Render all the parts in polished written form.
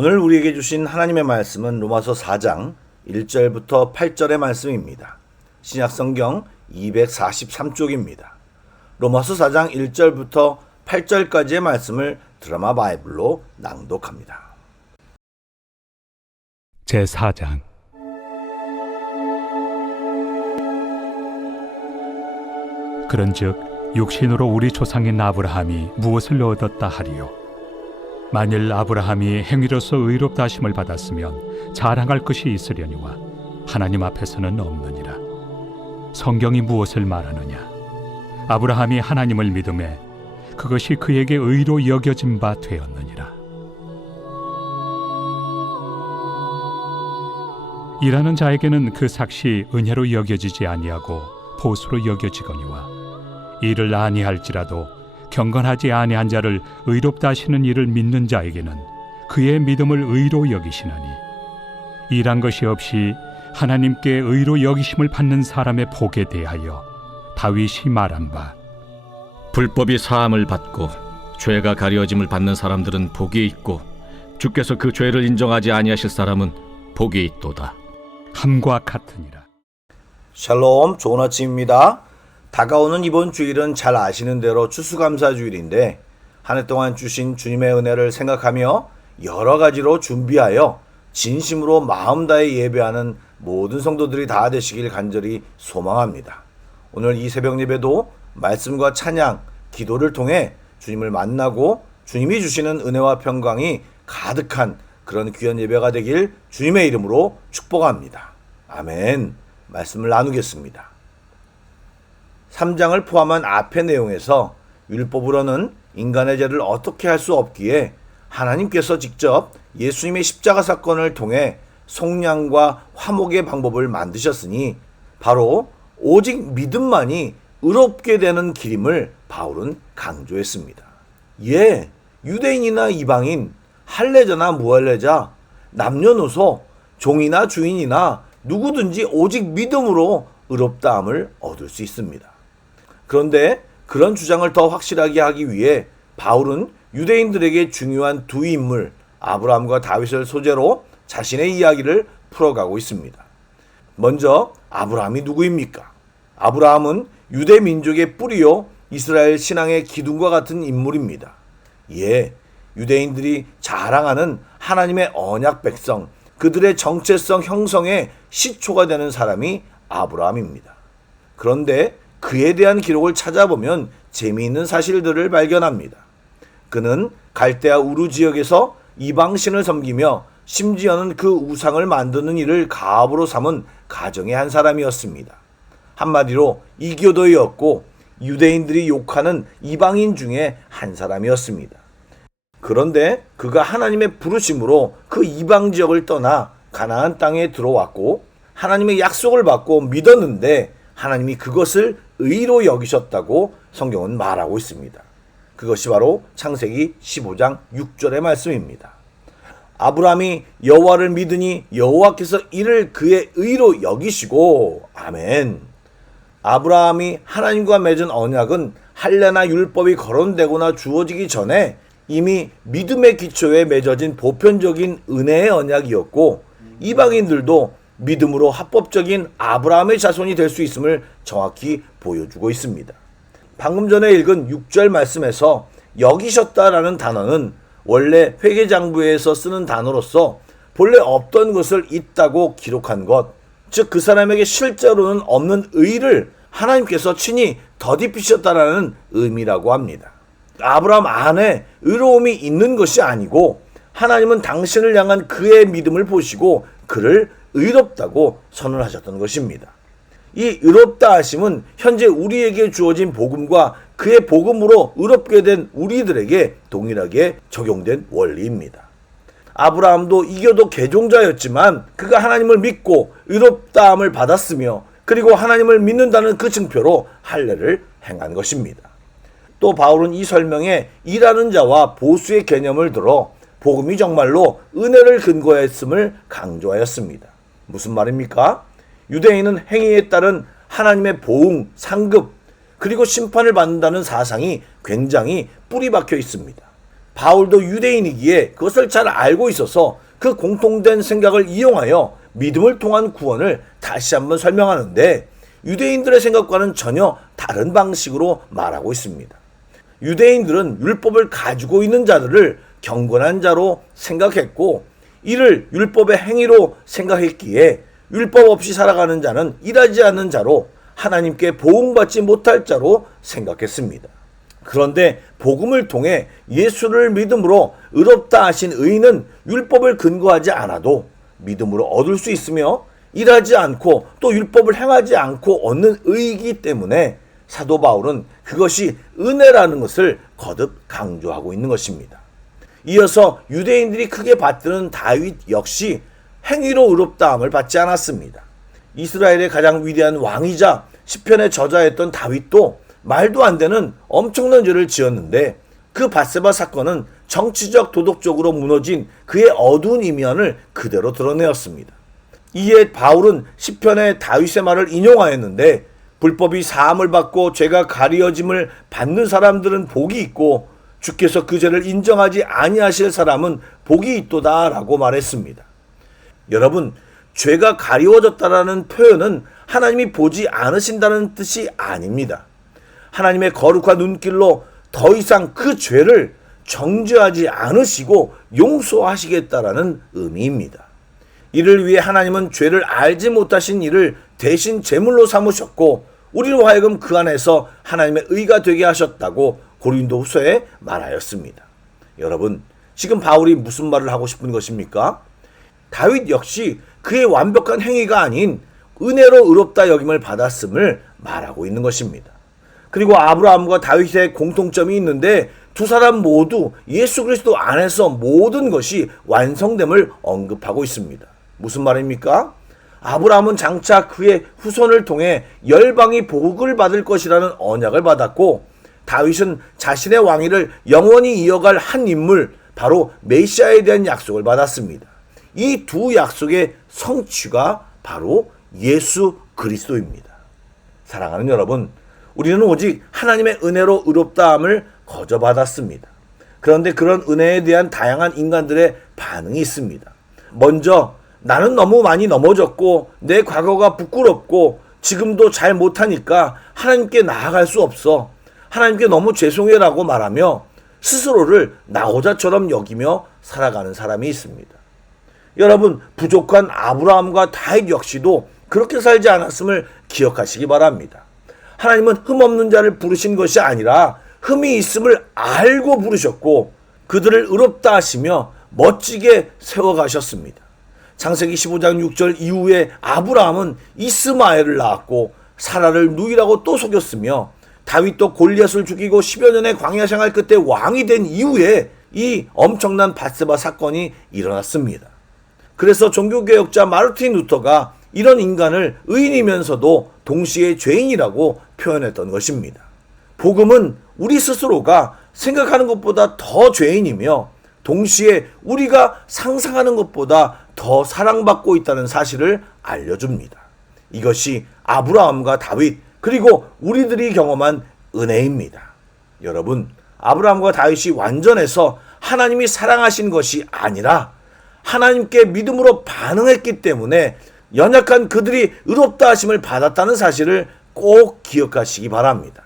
오늘 우리에게 주신 하나님의 말씀은 로마서 4장 1절부터 8절의 말씀입니다. 신약성경 243쪽입니다. 로마서 4장 1절부터 8절까지의 말씀을 드라마 바이블로 낭독합니다. 제4장. 그런즉 육신으로 우리 조상인 아브라함이 무엇을 얻었다 하리요? 만일 아브라함이 행위로서 의롭다 하심을 받았으면 자랑할 것이 있으려니와 하나님 앞에서는 없느니라. 성경이 무엇을 말하느냐? 아브라함이 하나님을 믿음에 그것이 그에게 의로 여겨진 바 되었느니라. 일하는 자에게는 그 삭시 은혜로 여겨지지 아니하고 보수로 여겨지거니와 이를 아니할지라도 경건하지 아니한 자를 의롭다 하시는 이를 믿는 자에게는 그의 믿음을 의로 여기시나니 일한 것이 없이 하나님께 의로 여기심을 받는 사람의 복에 대하여 다윗이 말한 바 불법이 사함을 받고 죄가 가려짐을 받는 사람들은 복이 있고 주께서 그 죄를 인정하지 아니하실 사람은 복이 있도다 함과 같으니라. 샬롬, 좋은 아침입니다. 다가오는 이번 주일은 잘 아시는 대로 추수감사주일인데 한 해 동안 주신 주님의 은혜를 생각하며 여러 가지로 준비하여 진심으로 마음 다해 예배하는 모든 성도들이 다 되시길 간절히 소망합니다. 오늘 이 새벽 예배도 말씀과 찬양, 기도를 통해 주님을 만나고 주님이 주시는 은혜와 평강이 가득한 그런 귀한 예배가 되길 주님의 이름으로 축복합니다. 아멘. 말씀을 나누겠습니다. 3장을 포함한 앞의 내용에서 율법으로는 인간의 죄를 어떻게 할 수 없기에 하나님께서 직접 예수님의 십자가 사건을 통해 속량과 화목의 방법을 만드셨으니 바로 오직 믿음만이 의롭게 되는 길임을 바울은 강조했습니다. 예, 유대인이나 이방인, 할례자나 무할례자, 남녀노소, 종이나 주인이나 누구든지 오직 믿음으로 의롭다함을 얻을 수 있습니다. 그런데 그런 주장을 더 확실하게 하기 위해 바울은 유대인들에게 중요한 두 인물 아브라함과 다윗을 소재로 자신의 이야기를 풀어가고 있습니다. 먼저 아브라함이 누구입니까? 아브라함은 유대 민족의 뿌리요 이스라엘 신앙의 기둥과 같은 인물입니다. 예, 유대인들이 자랑하는 하나님의 언약 백성, 그들의 정체성 형성의 시초가 되는 사람이 아브라함입니다. 그런데 그에 대한 기록을 찾아보면 재미있는 사실들을 발견합니다. 그는 갈대아 우르 지역에서 이방신을 섬기며 심지어는 그 우상을 만드는 일을 가업으로 삼은 가정의 한 사람이었습니다. 한마디로 이교도였고 유대인들이 욕하는 이방인 중에 한 사람이었습니다. 그런데 그가 하나님의 부르심으로 그 이방 지역을 떠나 가나안 땅에 들어왔고 하나님의 약속을 받고 믿었는데 하나님이 그것을 의로 여기셨다고 성경은 말하고 있습니다. 그것이 바로 창세기 15장 6절의 말씀입니다. 아브라함이 여호와를 믿으니 여호와께서 이를 그의 의로 여기시고 아멘. 아브라함이 하나님과 맺은 언약은 할례나 율법이 거론되거나 주어지기 전에 이미 믿음의 기초에 맺어진 보편적인 은혜의 언약이었고 이방인들도 믿음으로 합법적인 아브라함의 자손이 될 수 있음을 정확히 보여주고 있습니다. 방금 전에 읽은 6절 말씀에서 여기셨다라는 단어는 원래 회계장부에서 쓰는 단어로서 본래 없던 것을 있다고 기록한 것, 즉 그 사람에게 실제로는 없는 의를 하나님께서 친히 덧입히셨다라는 의미라고 합니다. 아브라함 안에 의로움이 있는 것이 아니고 하나님은 당신을 향한 그의 믿음을 보시고 그를 의롭다고 선언하셨던 것입니다. 이 의롭다 하심은 현재 우리에게 주어진 복음과 그의 복음으로 의롭게 된 우리들에게 동일하게 적용된 원리입니다. 아브라함도 이교도 개종자였지만 그가 하나님을 믿고 의롭다함을 받았으며 그리고 하나님을 믿는다는 그 증표로 할례를 행한 것입니다. 또 바울은 이 설명에 일하는 자와 보수의 개념을 들어 복음이 정말로 은혜를 근거했음을 강조하였습니다. 무슨 말입니까? 유대인은 행위에 따른 하나님의 보응, 상급, 그리고 심판을 받는다는 사상이 굉장히 뿌리 박혀 있습니다. 바울도 유대인이기에 그것을 잘 알고 있어서 그 공통된 생각을 이용하여 믿음을 통한 구원을 다시 한번 설명하는데, 유대인들의 생각과는 전혀 다른 방식으로 말하고 있습니다. 유대인들은 율법을 가지고 있는 자들을 경건한 자로 생각했고, 이를 율법의 행위로 생각했기에 율법 없이 살아가는 자는 일하지 않는 자로 하나님께 보응받지 못할 자로 생각했습니다. 그런데 복음을 통해 예수를 믿음으로 의롭다 하신 의인은 율법을 근거하지 않아도 믿음으로 얻을 수 있으며, 일하지 않고 또 율법을 행하지 않고 얻는 의이기 때문에 사도 바울은 그것이 은혜라는 것을 거듭 강조하고 있는 것입니다. 이어서 유대인들이 크게 받드는 다윗 역시 행위로 의롭다함을 받지 않았습니다. 이스라엘의 가장 위대한 왕이자 시편의 저자였던 다윗도 말도 안 되는 엄청난 죄를 지었는데, 그 밧세바 사건은 정치적 도덕적으로 무너진 그의 어두운 이면을 그대로 드러내었습니다. 이에 바울은 시편의 다윗의 말을 인용하였는데, 불법이 사함을 받고 죄가 가리어짐을 받는 사람들은 복이 있고 주께서 그 죄를 인정하지 아니하실 사람은 복이 있도다 라고 말했습니다. 여러분, 죄가 가리워졌다라는 표현은 하나님이 보지 않으신다는 뜻이 아닙니다. 하나님의 거룩한 눈길로 더 이상 그 죄를 정죄하지 않으시고 용서하시겠다라는 의미입니다. 이를 위해 하나님은 죄를 알지 못하신 이를 대신 제물로 삼으셨고, 우리로 하여금 그 안에서 하나님의 의가 되게 하셨다고 고린도후서에 말하였습니다. 여러분, 지금 바울이 무슨 말을 하고 싶은 것입니까? 다윗 역시 그의 완벽한 행위가 아닌 은혜로 의롭다 여김을 받았음을 말하고 있는 것입니다. 그리고 아브라함과 다윗의 공통점이 있는데, 두 사람 모두 예수 그리스도 안에서 모든 것이 완성됨을 언급하고 있습니다. 무슨 말입니까? 아브라함은 장차 그의 후손을 통해 열방이 복을 받을 것이라는 언약을 받았고, 다윗은 자신의 왕위를 영원히 이어갈 한 인물, 바로 메시아에 대한 약속을 받았습니다. 이 두 약속의 성취가 바로 예수 그리스도입니다. 사랑하는 여러분, 우리는 오직 하나님의 은혜로 의롭다함을 거저 받았습니다. 그런데 그런 은혜에 대한 다양한 인간들의 반응이 있습니다. 먼저, 나는 너무 많이 넘어졌고 내 과거가 부끄럽고 지금도 잘 못하니까 하나님께 나아갈 수 없어, 하나님께 너무 죄송해라고 말하며 스스로를 나호자처럼 여기며 살아가는 사람이 있습니다. 여러분, 부족한 아브라함과 다윗 역시도 그렇게 살지 않았음을 기억하시기 바랍니다. 하나님은 흠없는 자를 부르신 것이 아니라 흠이 있음을 알고 부르셨고 그들을 의롭다 하시며 멋지게 세워가셨습니다. 창세기 15장 6절 이후에 아브라함은 이스마엘을 낳았고 사라를 누이라고 또 속였으며, 다윗도 골리앗을 죽이고 10여 년의 광야 생활 끝에 왕이 된 이후에 이 엄청난 밧세바 사건이 일어났습니다. 그래서 종교개혁자 마르틴 루터가 이런 인간을 의인이면서도 동시에 죄인이라고 표현했던 것입니다. 복음은 우리 스스로가 생각하는 것보다 더 죄인이며 동시에 우리가 상상하는 것보다 더 사랑받고 있다는 사실을 알려줍니다. 이것이 아브라함과 다윗 그리고 우리들이 경험한 은혜입니다. 여러분, 아브라함과 다윗이 완전해서 하나님이 사랑하신 것이 아니라 하나님께 믿음으로 반응했기 때문에 연약한 그들이 의롭다 하심을 받았다는 사실을 꼭 기억하시기 바랍니다.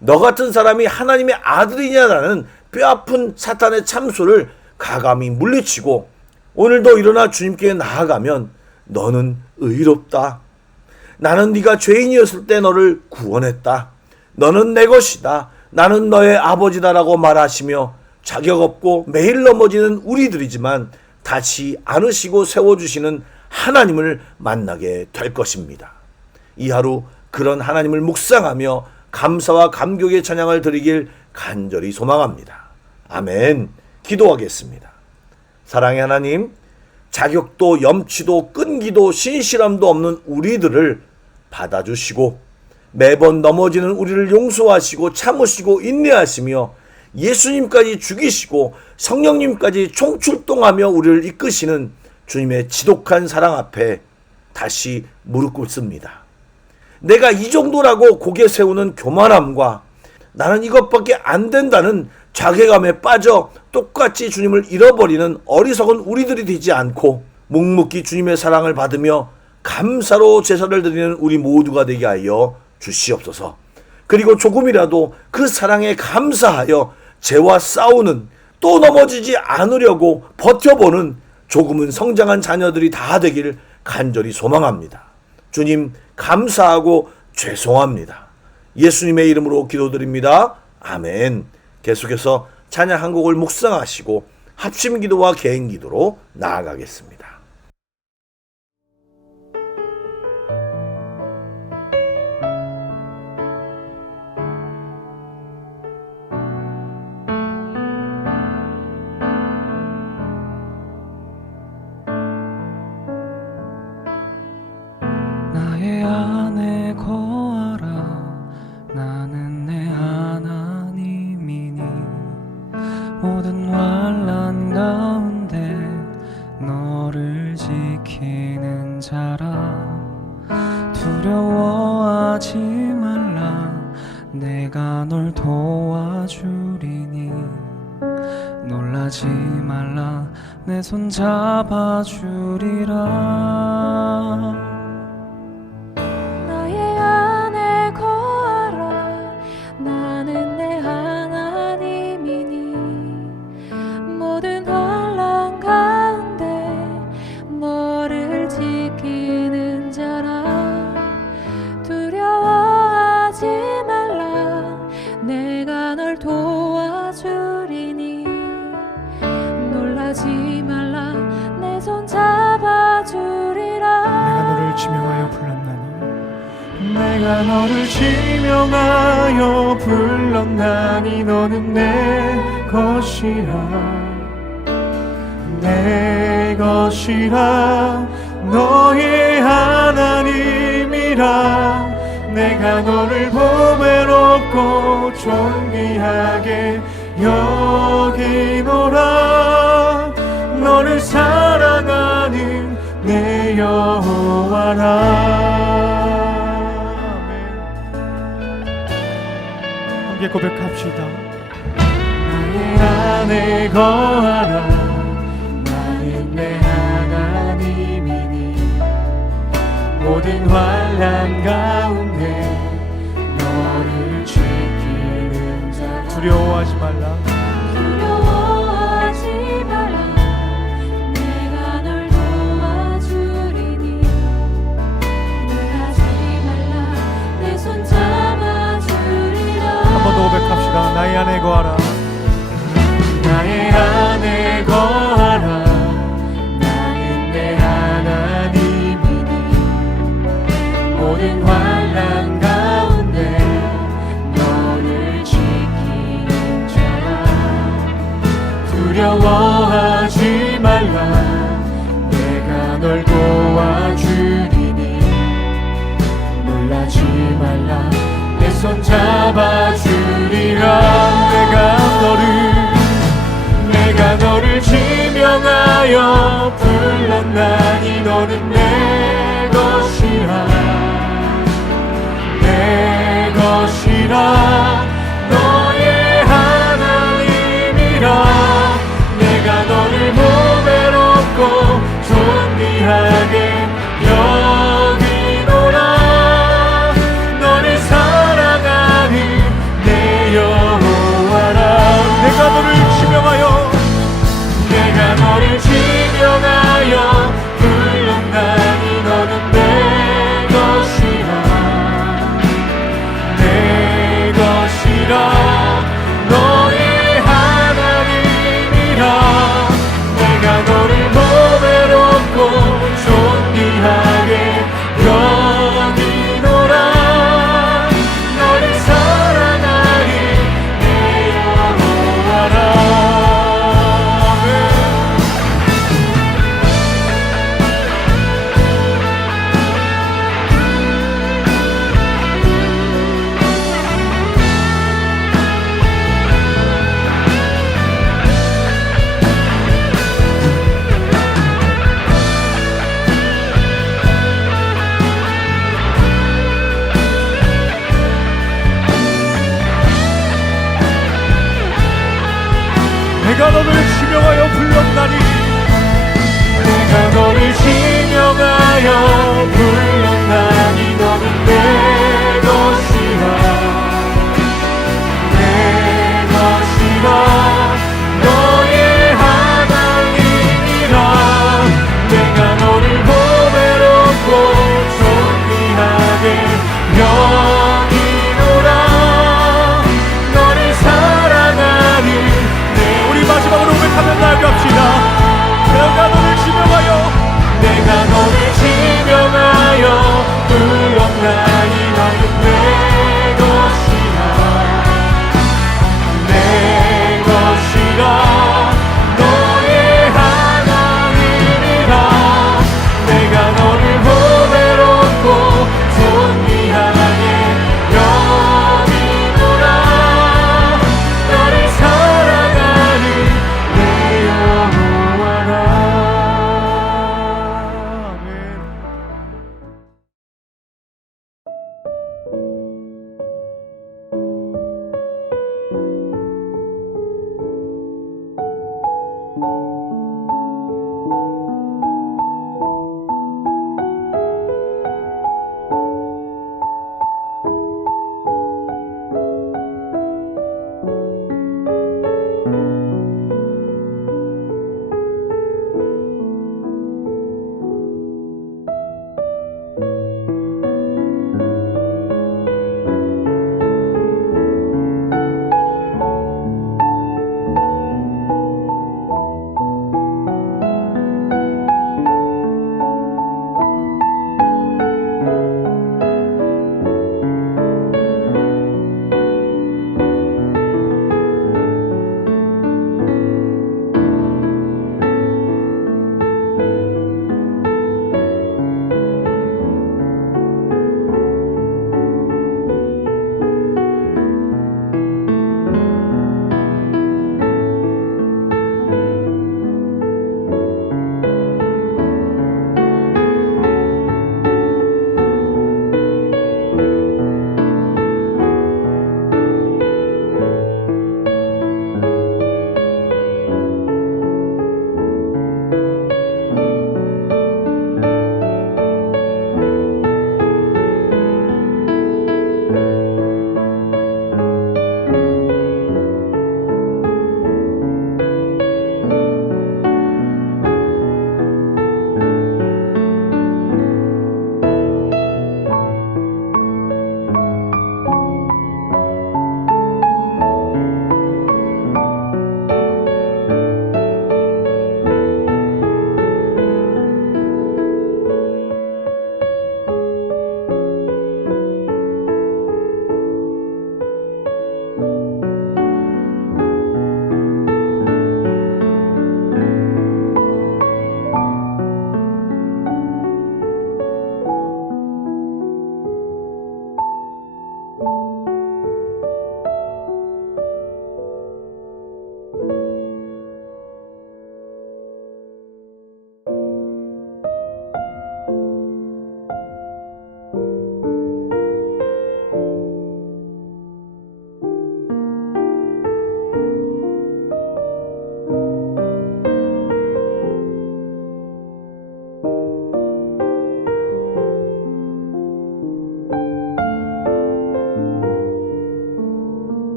너 같은 사람이 하나님의 아들이냐라는 뼈아픈 사탄의 참소를 가감히 물리치고 오늘도 일어나 주님께 나아가면 너는 의롭다. 나는 네가 죄인이었을 때 너를 구원했다. 너는 내 것이다. 나는 너의 아버지다라고 말하시며 자격 없고 매일 넘어지는 우리들이지만 다시 안으시고 세워주시는 하나님을 만나게 될 것입니다. 이 하루 그런 하나님을 묵상하며 감사와 감격의 찬양을 드리길 간절히 소망합니다. 아멘. 기도하겠습니다. 사랑의 하나님, 자격도 염치도 끈기도 신실함도 없는 우리들을 받아주시고 매번 넘어지는 우리를 용서하시고 참으시고 인내하시며 예수님까지 죽이시고 성령님까지 총출동하며 우리를 이끄시는 주님의 지독한 사랑 앞에 다시 무릎 꿇습니다. 내가 이 정도라고 고개 세우는 교만함과 나는 이것밖에 안 된다는 자괴감에 빠져 똑같이 주님을 잃어버리는 어리석은 우리들이 되지 않고 묵묵히 주님의 사랑을 받으며 감사로 제사를 드리는 우리 모두가 되게 하여 주시옵소서. 그리고 조금이라도 그 사랑에 감사하여 죄와 싸우는, 또 넘어지지 않으려고 버텨보는 조금은 성장한 자녀들이 다 되길 간절히 소망합니다. 주님, 감사하고 죄송합니다. 예수님의 이름으로 기도드립니다. 아멘. 계속해서 찬양 한 곡을 묵상하시고 합심 기도와 개인 기도로 나아가겠습니다. 나의 안에 거하라. 나는 내 하나님이니 모든 환난 가운데 너를 지키는 자라. 두려워하지 말라. 내가 널 도와주리니 놀라지 말라. 내 손 잡아주리라. 내가 너를 지명하여 불렀나니 너는 내 것이라. 내 것이라. 너의 하나님이라. 내가 너를 보배롭고 존귀하게 여기노라. 너를 사랑하는 내 여호와라. 함께 고백합시다. 나의 안에 거하라. 나는 내 하나님이니 모든 환난 가운데 너를 지키는 자. 두려워하지 말라. 두려워하지 말라. 내가 널 도와주리니 놀라지 말라. 내 손 잡아주리라. 한 번 더 고백합시다. 나의 안에 거하라. 나의 안에 거하라. 나는 내 하나님이니 모든 환난 가운데 너를 지키는 자라. 두려워하지 말라. 내가 널 도와주리니 놀라지 말라. 내 손 잡아주리라. 내가 너를 지명하여 불렀나니 너는 내 것이라. 내 것이라. 너의 하나님이라. 내가 너를 보배롭고 존귀하게 여기노라. 너를 사랑하는 내 여호와라. 내가 너를 지명하여 불렀나니 내가 너를 지명하여 불렀나니 내가 너를 지명하여 불렀나니 너는 내 것이라 내 것이라 너의 하나님이라 내가 너를 보배롭고 존귀하게 여기노라 너를 사랑하는 우리 마지막으로 고백하며 나아갑시다.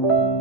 주